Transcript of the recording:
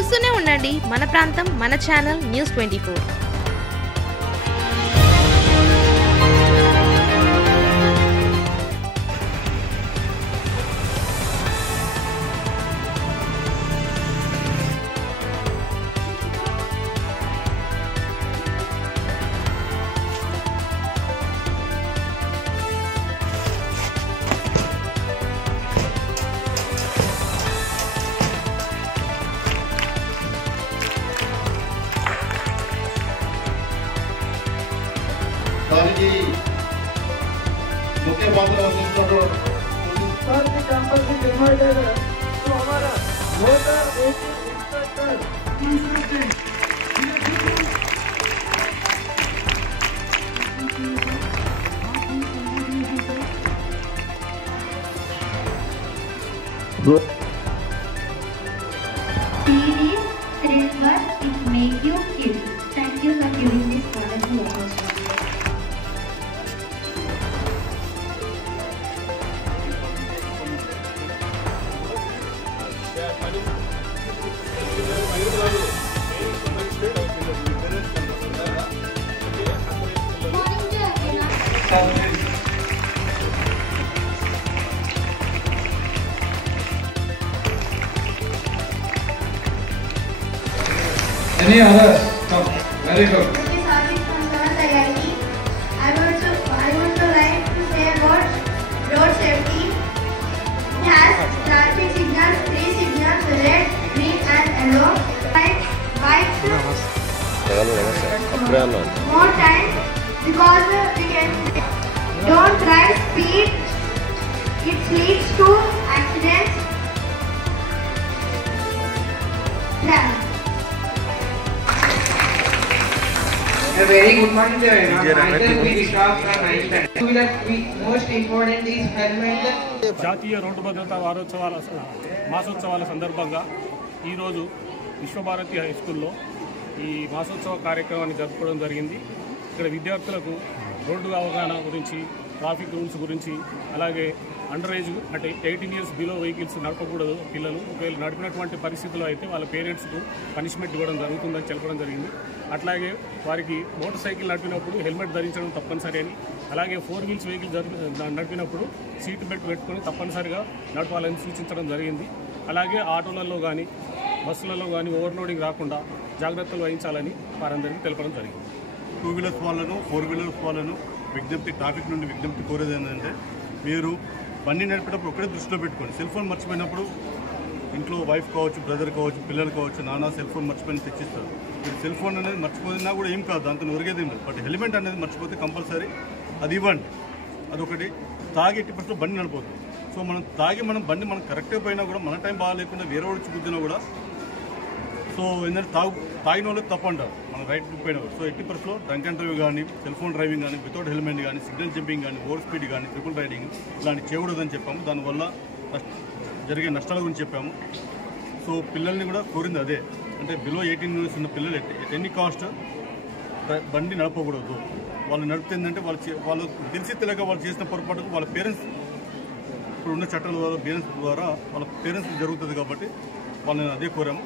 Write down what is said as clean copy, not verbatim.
చూస్తూనే ఉండండి మన ప్రాంతం మన ఛానల్ న్యూస్ 24. దానికి मुख्य पात्र कैंपस में इन्वाइटेड है तो हमारा voter inspector silver it make you kill. Thank you for giving this wonderful opportunity. Any others? No. Very good. I want to like to say about road safety. It has traffic signals, 3 signals, red, green and yellow. Bikes more time because we can don't drive speed. It leads to accidents. Yeah. A very good morning to everyone. Myself we start from 9th. Most important is helmet. జాతీయ road భద్రతా మాసోత్సవాల సందర్భంగా ఈరోజు Visvabharati high స్కూల్లో ఈ మాసోత్సవ కార్యక్రమాన్ని జరుపుకోవడం జరిగింది. ఇక్కడ విద్యార్థులకు రోడ్డు అవగాహన గురించి, ట్రాఫిక్ రూల్స్ గురించి, అలాగే అండర్ ఏజ్ అంటే 18 years బిలో వెహికల్స్ నడపకూడదు పిల్లలు. ఒకవేళ నడిపినటువంటి పరిస్థితుల్లో అయితే వాళ్ళ పేరెంట్స్కు పనిష్మెంట్ ఇవ్వడం జరుగుతుందని తెలపడం జరిగింది. అట్లాగే వారికి మోటార్ సైకిల్ నడిపినప్పుడు హెల్మెట్ ధరించడం తప్పనిసరి అని, అలాగే 4 wheels వెహికల్ నడిపినప్పుడు సీట్ బెల్ట్ పెట్టుకొని తప్పనిసరిగా నడపాలని సూచించడం జరిగింది. అలాగే ఆటోలలో కానీ బస్సులలో కానీ ఓవర్లోడింగ్ రాకుండా జాగ్రత్తలు వహించాలని వారందరికీ తెలపడం జరిగింది. 2 wheelers వాళ్ళను 4 wheelers వాళ్ళను ట్రాఫిక్ నుండి విజ్ఞప్తి కోరేది ఏంటంటే, మీరు బండి నడిపేటప్పుడు ఒకటే దృష్టిలో పెట్టుకోండి. సెల్ ఫోన్ మర్చిపోయినప్పుడు ఇంట్లో వైఫ్ కావచ్చు, బ్రదర్ కావచ్చు, పిల్లలు కావచ్చు, నాన్న సెల్ ఫోన్ మర్చిపోయిన తెచ్చిస్తారు. మీరు సెల్ ఫోన్ అనేది మర్చిపోయినా కూడా ఏం కాదు, దాంతో ఒరిగేది ఏం లేదు. బట్ హెల్మెట్ అనేది మర్చిపోతే కంపల్సరీ అది ఇవ్వండి. అదొకటి. తాగి ఎట్టి పరిస్థితుల్లో బండి నడిపోతుంది. సో మనం తాగి బండి మనం కరెక్ట్గా పోయినా కూడా మన టైం బాగాలేకుండా వేరే వాడు గుద్దినా కూడా సో ఏంటంటే తాగిన వాళ్ళకి తప్పు అంటారు, మనం రైట్ పోయిన వాళ్ళు. సో ఎట్టి పరిస్థితుల్లో డ్రంక్ అండ్ డ్రైవ్ కానీ, సెల్ ఫోన్ డ్రైవింగ్ కానీ, వితౌట్ హెల్మెట్ కానీ, సిగ్నల్ జంపింగ్ కానీ, ఓవర్ స్పీడ్ కానీ, ట్రిపుల్ రైడింగ్ ఇలాంటి చేయకూడదని చెప్పాము. దానివల్ల జరిగే నష్టాల గురించి చెప్పాము. సో పిల్లల్ని కూడా కోరింది అదే, అంటే బిలో 18 years ఉన్న పిల్లలు ఎన్ని కాస్ట్ బండి నడపకూడదు. వాళ్ళు నడిపితే ఏంటంటే వాళ్ళు తెలిసి తెలియక వాళ్ళు చేసిన పొరపాటుకు వాళ్ళ పేరెంట్స్ ఇప్పుడు ఉన్న చట్టాల ద్వారా వాళ్ళ పేరెంట్స్ జరుగుతుంది కాబట్టి వాళ్ళని అదే కోరాము.